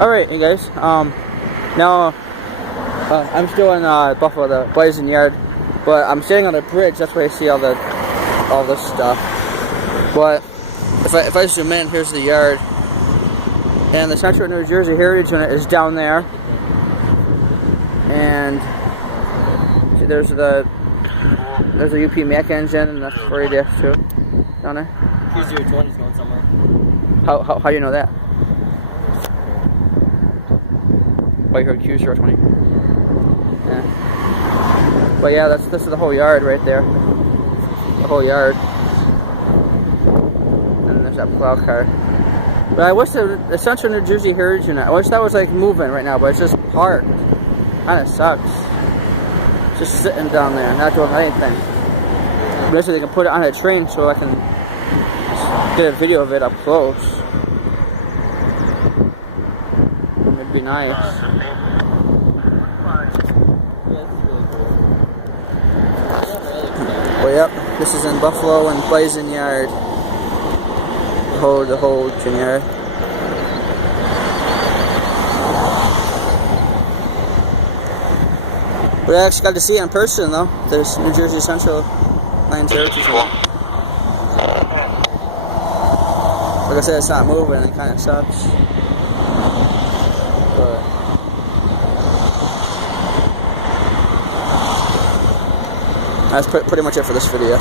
Alright, hey guys, now, I'm still in, Buffalo, the Byson yard, but I'm standing on a bridge, that's where I see all this stuff. But, if I zoom in, here's the yard, and the Central New Jersey Heritage Unit is down there, and, see, there's a UP Mac engine, and that's right there, too, down there. Q020 is going somewhere. How do you know that? Oh, you heard Q020. Yeah. But yeah, this is the whole yard right there. The whole yard. And there's that plow car. But I wish the Central New Jersey Heritage Unit, I wish that was like moving right now, but it's just parked. Kinda sucks. Just sitting down there, not doing anything. Basically, they can put it on a train so I can get a video of it up close. It'd be nice. Well, yep, this is in Buffalo and Byson yard. The whole yard. But I actually got to see it in person though. There's New Jersey Central Lions Heritage Unit. Like I said, it's not moving, it kind of sucks. But that's pretty much it for this video.